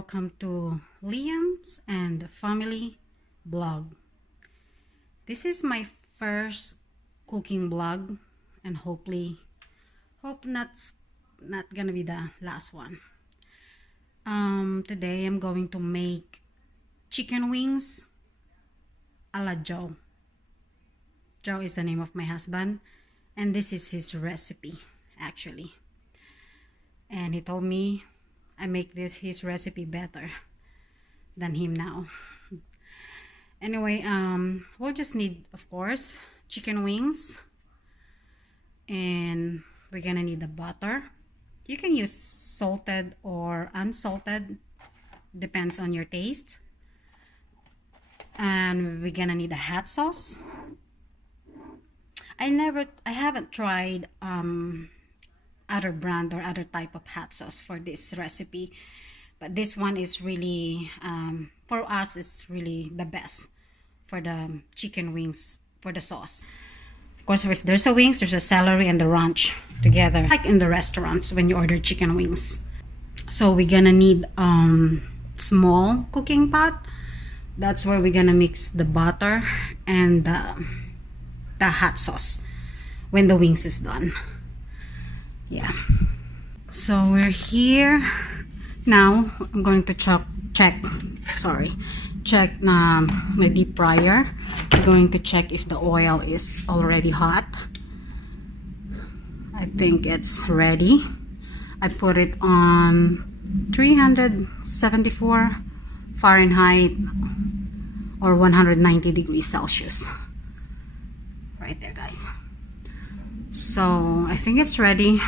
welcome to Liam's and Family Blog. This is my first cooking blog, and hope not gonna be the last one. Today I'm going to make chicken wings a la Joe. Joe is the name of my husband, and this is his recipe actually. And he told me I make his recipe better than him now. Anyway, we'll just need, of course, chicken wings, and we're gonna need the butter. You can use salted or unsalted, depends on your taste. And we're gonna need a hot sauce. I haven't tried other brand or other type of hot sauce for this recipe, but this one is really for us is really the best for the chicken wings for the sauce. Of course, if there's a wings, there's a celery and the ranch together, like in the restaurants when you order chicken wings. So we're gonna need small cooking pot. That's where we're gonna mix the butter and the hot sauce when the wings is done. Yeah, so we're here now. I'm going to check my deep fryer. I'm going to check if the oil is already hot. I think it's ready. I put it on 374 Fahrenheit or 190 degrees Celsius. Right there, guys. So I think it's ready,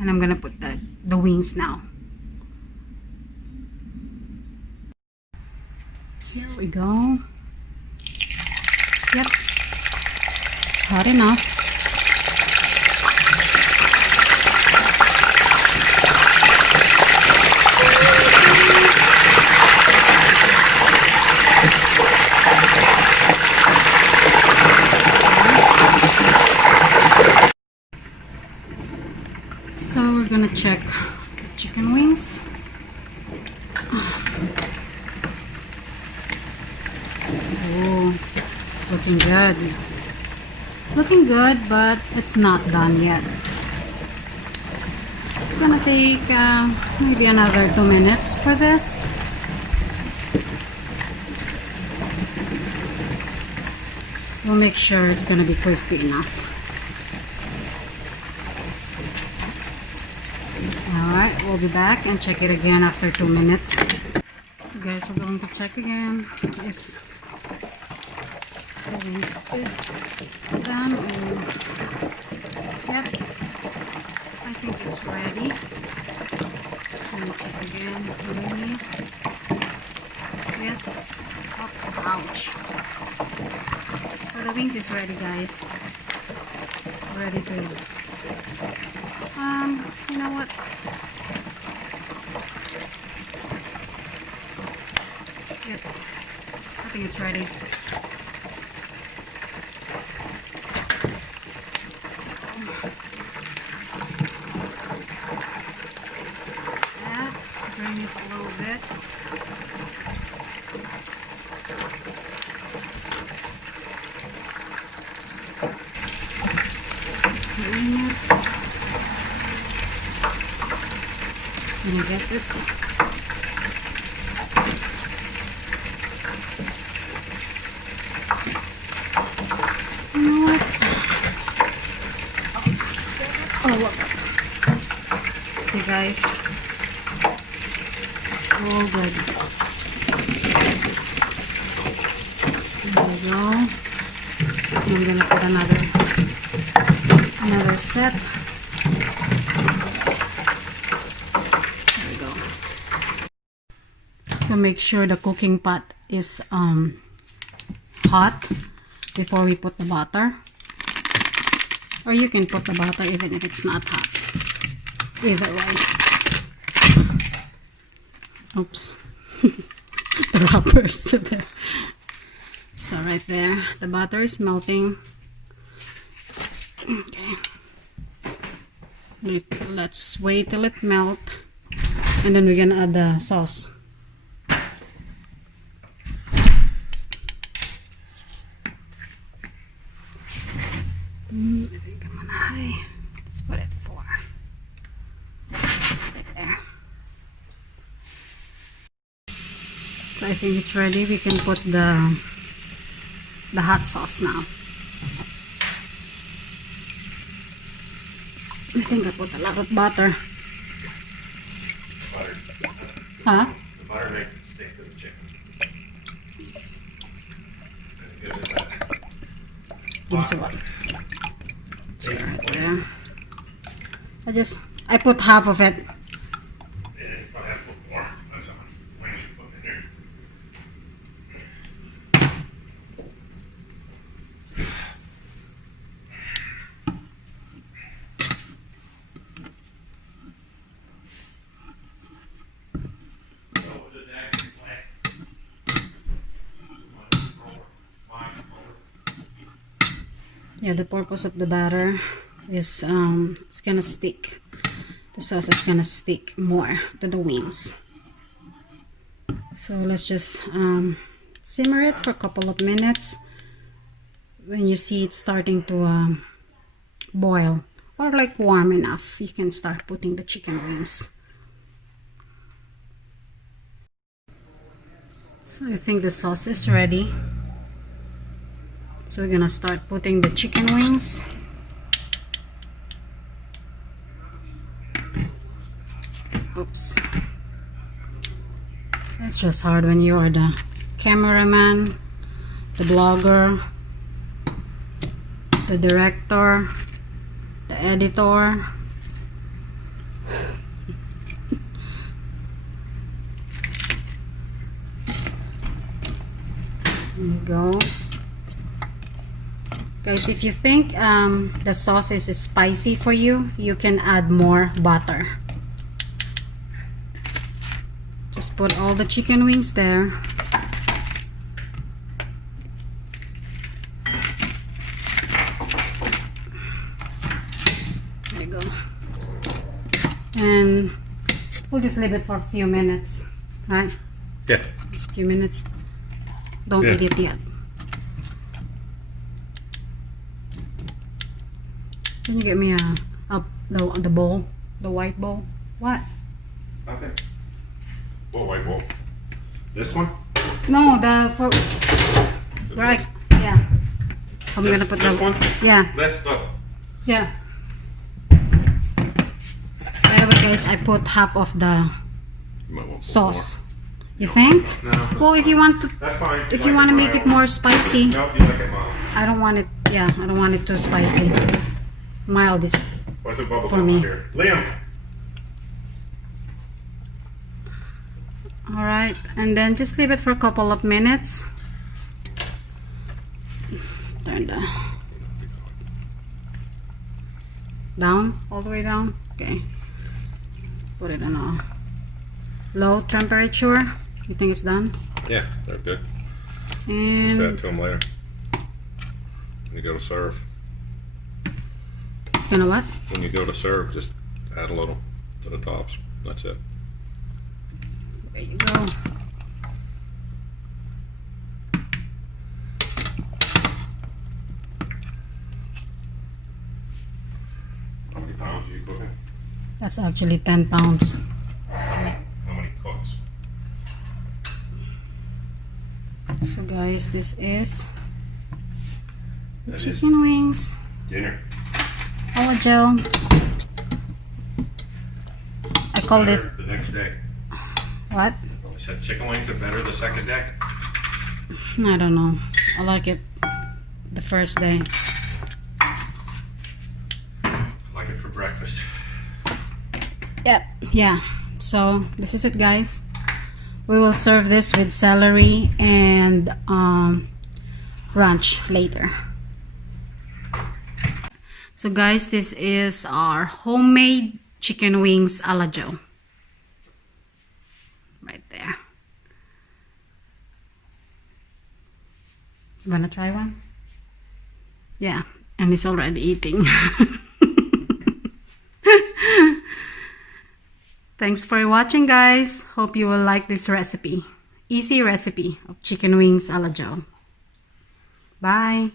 and I'm gonna put the wings now. Here we go. Yep, it's hot enough. So we're gonna check the chicken wings. Oh, looking good. Looking good, but it's not done yet. It's gonna take maybe another 2 minutes for this. We'll make sure it's gonna be crispy enough. Alright, we'll be back and check it again after 2 minutes. So guys, we're going to check again if the wings is done. Yep, I think it's ready. Let me check again. Yes. Oops, ouch. So the wings is ready, guys. Ready to you know what? Yep, I think it's ready. Drain it a little bit. Drain it. Can you get it? You know what? Oh, look. See, guys, it's all good. There we go. I'm gonna put another set. So make sure the cooking pot is hot before we put the butter, or you can put the butter even if it's not hot. Either way. Oops. The wrapper is still there. So right there, the butter is melting. Okay. Let's wait till it melt, and then we're gonna add the sauce. I think I'm on high. Let's put it 4. There. So I think it's ready. We can put the hot sauce now. I think I put a lot of butter. Butter. Huh? The butter makes it stick to the chicken. And it gives it that Gives it what? It's right there. I put half of it. Yeah, you probably have to put more. That's how much wings you put in there. Yeah, the purpose of the batter is it's gonna stick. The sauce is gonna stick more to the wings. So let's just simmer it for a couple of minutes. When you see it starting to boil or like warm enough, you can start putting the chicken wings. So I think the sauce is ready. So we're gonna start putting the chicken wings. Oops. It's just hard when you are the cameraman, the blogger, the director, the editor. There you go. Guys, if you think the sauce is spicy for you, you can add more butter. Just put all the chicken wings there. There you go. And we'll just leave it for a few minutes, right? Yeah. Just a few minutes. Don't Yeah. eat it yet. Can you get me the bowl, the white bowl? What? Okay. What white bowl? This one? No, the right. Yeah. I'm gonna put this the one? Yeah. This stuff. Yeah. By the way, guys, I put half of the You might want to put sauce. more. You think? No. Well, if you want to, That's fine. if you want to make it more spicy, Nope, you like it mild. I don't want it. Yeah, I don't want it too spicy. Mild is What's the bubble For gum me. here? Liam. all right, and then just leave it for a couple of minutes. Turn the down, all the way down. Okay. Put it on a low temperature. You think it's done? Yeah, they're good. Send it And to them later. When you go to serve. it's gonna what? When you go to serve, just add a little to the tops. That's it. There you go. How many pounds are you cooking? That's actually 10 pounds. How many cooks? So guys, this is the That is chicken wings. dinner. Hello, Joe. I call this Better the next day. what? I said chicken wings are better the second day. I don't know. I like it the first day. I like it for breakfast. Yep. Yeah. So this is it, guys. We will serve this with celery and ranch later. So guys, this is our homemade chicken wings a la Joe. Right there. You wanna try one? Yeah, and he's already eating. Thanks for watching, guys. Hope you will like this recipe. Easy recipe of chicken wings a la Joe. Bye.